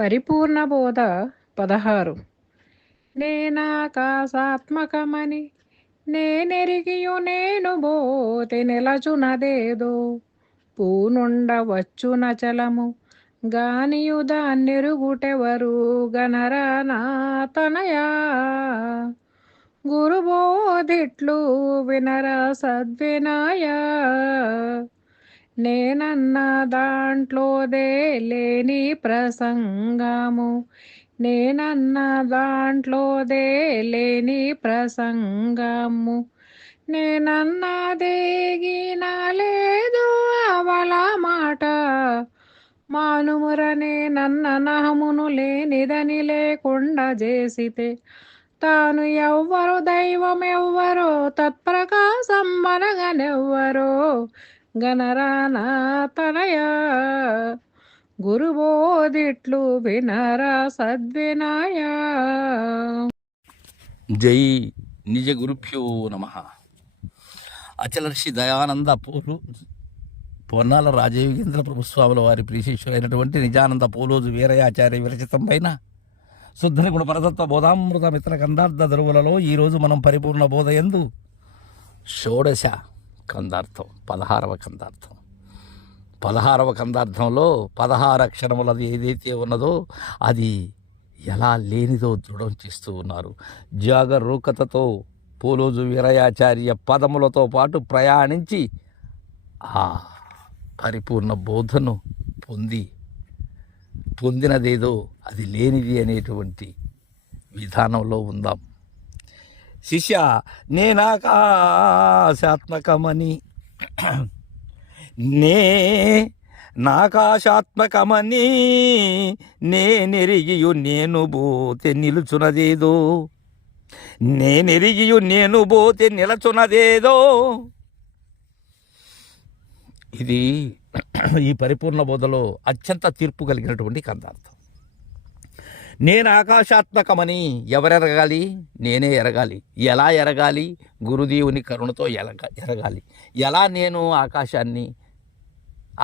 పరిపూర్ణ బోధ 16. నేనాకాశాత్మకమని నేనెరిగియు నేను బోతే నిలచునదేదో పూనుండవచ్చున చలము గానియు దాన్నెరుగుటెవరు గనరా నా తనయా గురుబోధిట్లు వినరా సద్వినాయా నేనన్న దాంట్లోదే లేని ప్రసంగము నేనన్న దాంట్లోదే లేని ప్రసంగము నేనన్నదేగిన లేదు అవల మాట మానుమురనే నన్న నహమును లేనిదని లేకుండా చేసితే తాను ఎవ్వరు దైవం ఎవ్వరో తత్ప్రకాశం మనగనెవ్వరో గణరానా తనయా గురుబోధిట్లు వినరా సద్వినాయా. జై నిజ గురుభ్యో నమ. అచలర్షి దయానంద పొన్నాల రాజయోగేంద్ర ప్రభుస్వాముల వారి ప్రియశిష్యులైనటువంటి నిజానంద పోలోజు వీరయాచార్య విరచితం పైన శుద్ధ గుణ పరతత్వ బోధామృత మిత్ర కందార్థ ధరువులలో ఈరోజు మనం పరిపూర్ణ బోధయందు షోడశ కందార్థం 16వ కందార్థం 16వ కందార్థంలో 16 అక్షరములది ఏదైతే ఉన్నదో అది ఎలా లేనిదో దృఢం చేస్తూ ఉన్నారు. జాగరూకతతో పోలోజు వీరయాచార్య పదములతో పాటు ప్రయాణించి ఆ పరిపూర్ణ బోధను పొందినదేదో అది లేనిది అనేటువంటి విధానంలో ఉందాం. శిష్య నేనాకాశాత్మకమని నాకాశాత్మకమని నేనెరిగియు నేను బోతే నిలుచున్నదేదో నేనెరిగియు నేను బోతే నిలచున్నదేదో. ఇది ఈ పరిపూర్ణ బోధలో అత్యంత తీర్పు కలిగినటువంటి కందార్థం. నేను ఆకాశాత్మకమని ఎవరెరగాలి? నేనే ఎరగాలి. ఎలా ఎరగాలి? గురుదేవుని కరుణతో ఎరగాలి. ఎలా నేను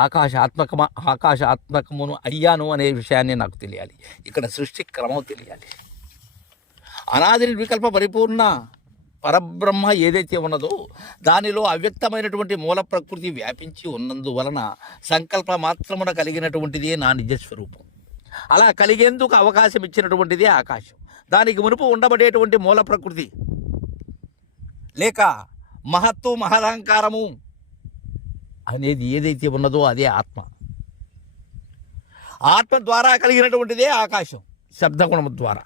ఆకాశాత్మకమును అయ్యాను అనే విషయాన్ని నాకు తెలియాలి. ఇక్కడ సృష్టి క్రమం తెలియాలి. అనాది నిర్వికల్ప పరిపూర్ణ పరబ్రహ్మ ఏదైతే ఉన్నదో దానిలో అవ్యక్తమైనటువంటి మూల ప్రకృతి వ్యాపించి ఉన్నందువలన సంకల్ప మాత్రమున కలిగినటువంటిదే నా నిజస్వరూపం. అలా కలిగేందుకు అవకాశం ఇచ్చినటువంటిదే ఆకాశం. దానికి మునుపు ఉండబడేటువంటి మూల ప్రకృతి లేక మహత్తు మహదహంకారము అనేది ఏదైతే ఉన్నదో అదే ఆత్మ. ఆత్మ ద్వారా కలిగినటువంటిదే ఆకాశం శబ్దగుణము ద్వారా.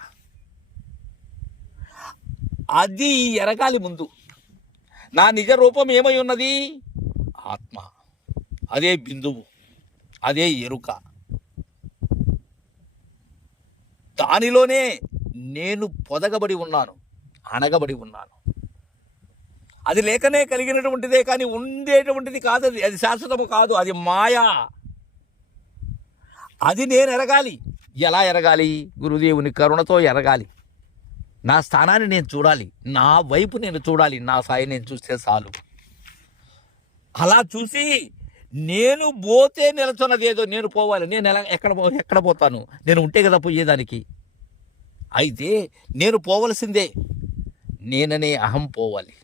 అది ఎరగాలి ముందు. నా నిజ రూపం ఏమై ఉన్నది? ఆత్మ. అదే బిందువు, అదే ఎరుక. దానిలోనే నేను పొదగబడి ఉన్నాను, అనగబడి ఉన్నాను. అది లేకనే కలిగినటువంటిదే కానీ ఉండేటువంటిది కాదు. అది శాశ్వతము కాదు, అది మాయా. అది నేను ఎరగాలి. ఎలా ఎరగాలి? గురుదేవుని కరుణతో ఎరగాలి. నా స్థానాన్ని నేను చూడాలి, నా వైపు నేను చూడాలి, నా సాయి నేను చూస్తే చాలు. అలా చూసి నేను పోతే నిలచున్నదేదో నేను పోవాలి. నేను ఎక్కడ పోతాను? నేను ఉంటే కదా పోయేదానికి. అయితే నేను పోవలసిందే. నేననే అహం పోవాలి.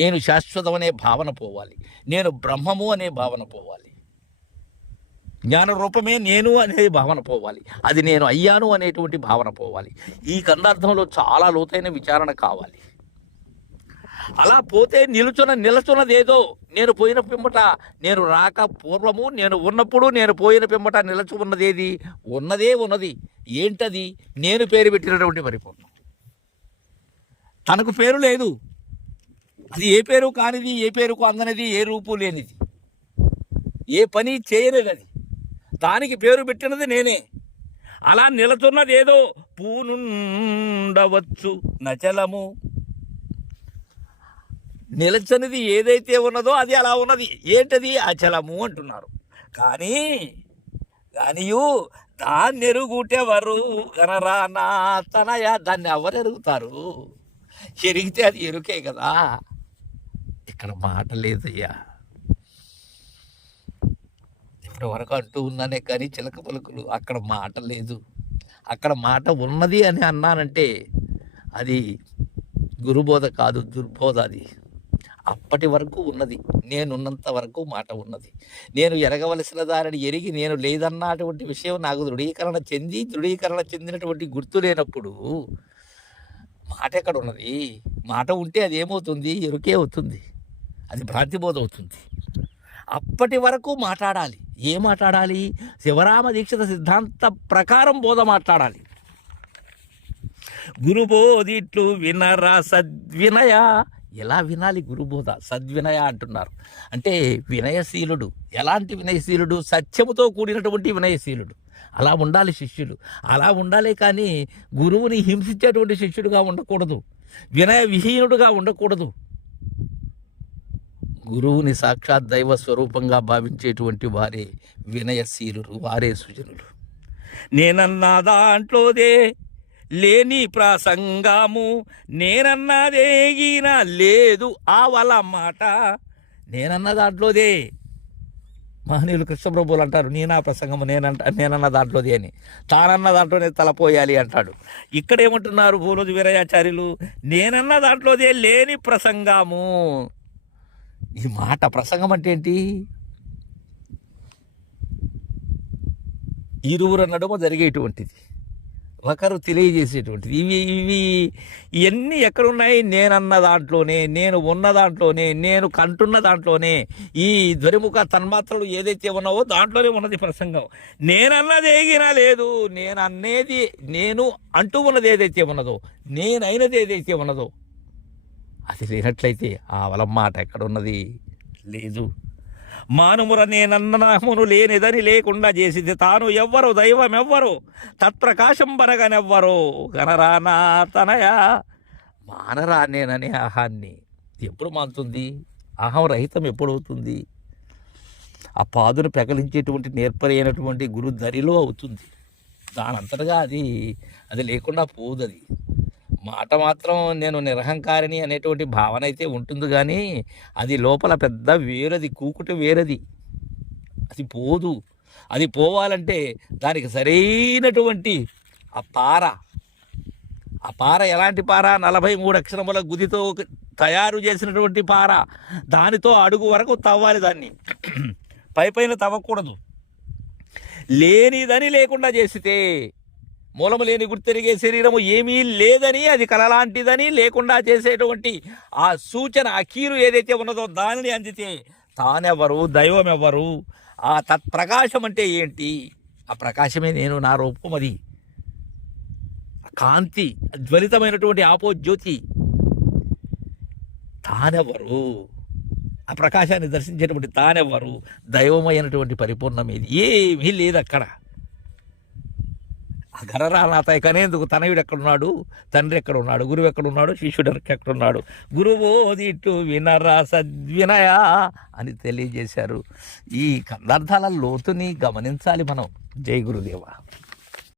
నేను శాశ్వతమనే భావన పోవాలి. నేను బ్రహ్మము అనే భావన పోవాలి. జ్ఞాన రూపమే నేను అనే భావన పోవాలి. అది నేను అయ్యాను అనేటువంటి భావన పోవాలి. ఈ కందార్థంలో చాలా లోతైన విచారణ కావాలి. అలా పోతే నిలచున్నదేదో నేను పోయిన పిమ్మట, నేను రాక పూర్వము నేను ఉన్నప్పుడు నేను పోయిన పిమ్మట నిలచు ఉన్నదేది? ఉన్నదే ఉన్నది. ఏంటది? నేను పేరు పెట్టినటువంటి పరిపూర్ణం. తనకు పేరు లేదు. అది ఏ పేరు కానిది, ఏ పేరుకు అందనిది, ఏ రూపు లేనిది, ఏ పని చేయలేదు. అది దానికి పేరు పెట్టినది నేనే. అలా నిలచున్నదేదో పూనుండవచ్చు నచలము. నిలచనిది ఏదైతే ఉన్నదో అది అలా ఉన్నది. ఏంటది? అచలము అంటున్నారు. కానియు దాన్ని ఎరుగుటెవరు గనరా నా తనయ. దాన్ని ఎవరు ఎరుగుతారు? ఎరిగితే అది ఎరుకే కదా. ఇక్కడ మాట లేదయ్యా. ఇప్పటి వరకు అంటూ ఉన్నానే కానీ చిలక పలుకులు అక్కడ మాట లేదు. అక్కడ మాట ఉన్నది అని అన్నానంటే అది గురుబోధ కాదు, దుర్బోధ. అది అప్పటి వరకు ఉన్నది, నేనున్నంత వరకు మాట ఉన్నది. నేను ఎరగవలసిన దానిని ఎరిగి నేను లేదన్నటువంటి విషయం నాకు దృఢీకరణ చెందినటువంటి గుర్తు లేనప్పుడు మాట ఎక్కడ ఉన్నది? మాట ఉంటే అది ఏమవుతుంది? ఎరుకే అవుతుంది, అది భ్రాంతిబోధ అవుతుంది. అప్పటి వరకు మాట్లాడాలి. ఏం మాట్లాడాలి? శివరామ దీక్షిత సిద్ధాంత ప్రకారం బోధ మాట్లాడాలి. గురుబోధిట్లు వినరా సద్వినయ. ఎలా వినాలి గురుబోధ? సద్వినయ అంటున్నారు. అంటే వినయశీలుడు. ఎలాంటి వినయశీలుడు? సత్యముతో కూడినటువంటి వినయశీలుడు. అలా ఉండాలి శిష్యులు. అలా ఉండాలి, కానీ గురువుని హింసించేటువంటి శిష్యుడుగా ఉండకూడదు, వినయ విహీనుడుగా ఉండకూడదు. గురువుని సాక్షాత్ దైవ స్వరూపంగా భావించేటువంటి వారే వినయశీలురు, వారే సుజనులు. నేనన్నా దాంట్లోదే లేని ప్రసంగము, నేనన్నదేగిన లేదు ఆవల మాట. నేనన్న దాంట్లోదే. మహనీయులు కృష్ణప్రభువులు అంటారు, నేనా ప్రసంగము నేనన్న దాంట్లోదే అని. తానన్న దాంట్లోనే తలపోయాలి అంటాడు. ఇక్కడేమంటున్నారు భూలోజు వీరయాచార్యులు? నేనన్న దాంట్లోదే లేని ప్రసంగము. ఈ మాట ప్రసంగం అంటే ఏంటి? ఇరువురు నడుమ జరిగేటువంటిది, ఒకరు తెలియజేసేటువంటిది. ఇవన్నీ ఎక్కడున్నాయి? నేనన్న దాంట్లోనే, నేను ఉన్న దాంట్లోనే, నేను కంటున్న దాంట్లోనే. ఈ ధ్వనిముఖ తన్మాత్రలు ఏదైతే ఉన్నావో దాంట్లోనే ఉన్నది ప్రసంగం. నేనన్నది ఏగినా లేదు. నేను అంటూ ఉన్నది ఏదైతే ఉన్నదో, నేనైనది ఏదైతే ఉన్నదో అది లేనట్లయితే ఆ వలమ్మాట ఎక్కడున్నది? లేదు. మానుముర నేనన్నమును లేనిదని లేకుండా చేసింది తాను ఎవ్వరు, దైవం ఎవ్వరు, తత్ప్రకాశం బరగనెవ్వరు గనరానా తనయ. మానరా నేననే అహాన్ని. ఎప్పుడు మానుతుంది? అహం రహితం ఎప్పుడవుతుంది? ఆ పాదును పెకలించేటువంటి నేర్పరైనటువంటి గురు దరిలో అవుతుంది. దానంతటగా అది లేకుండా పోదు. అది మాట మాత్రం నేను నిరహంకారిని అనేటువంటి భావన అయితే ఉంటుంది, కానీ అది లోపల పెద్ద వేరది, కూకుటి వేరది. అది పోదు. అది పోవాలంటే దానికి సరైనటువంటి ఆ పార ఎలాంటి పార? 43 అక్షరముల గుదితో తయారు చేసినటువంటి పార. దానితో అడుగు వరకు తవ్వాలి. దాన్ని పైన తవ్వకూడదు. లేనిదని లేకుండా చేసితే, మూలము లేని గుర్తెరిగే శరీరము ఏమీ లేదని, అది కలలాంటిదని లేకుండా చేసేటువంటి ఆ సూచన, ఆ కీరు ఏదైతే ఉన్నదో దానిని అందితే తానెవ్వరు, దైవం ఎవ్వరు, ఆ తత్ప్రకాశం అంటే ఏంటి? ఆ ప్రకాశమే నేను, నా రూపం. అది కాంతి, జ్వలితమైనటువంటి ఆపోజ్యోతి. తానెవ్వరు? ఆ ప్రకాశాన్ని దర్శించేటువంటి తానెవ్వరు? దైవమైనటువంటి పరిపూర్ణం ఇది. ఏమీ లేదు అక్కడ. ఆ గరరానాథ కనేందుకు తనయుడు ఎక్కడున్నాడు, తండ్రి ఎక్కడ ఉన్నాడు, గురువు ఎక్కడున్నాడు, శిష్యుడు ఎక్కడున్నాడు? గురుబోధిట్టు వినరా సద్వినయ అని తెలియజేశారు. ఈ కందార్థాల లోతుని గమనించాలి మనం. జై గురుదేవ.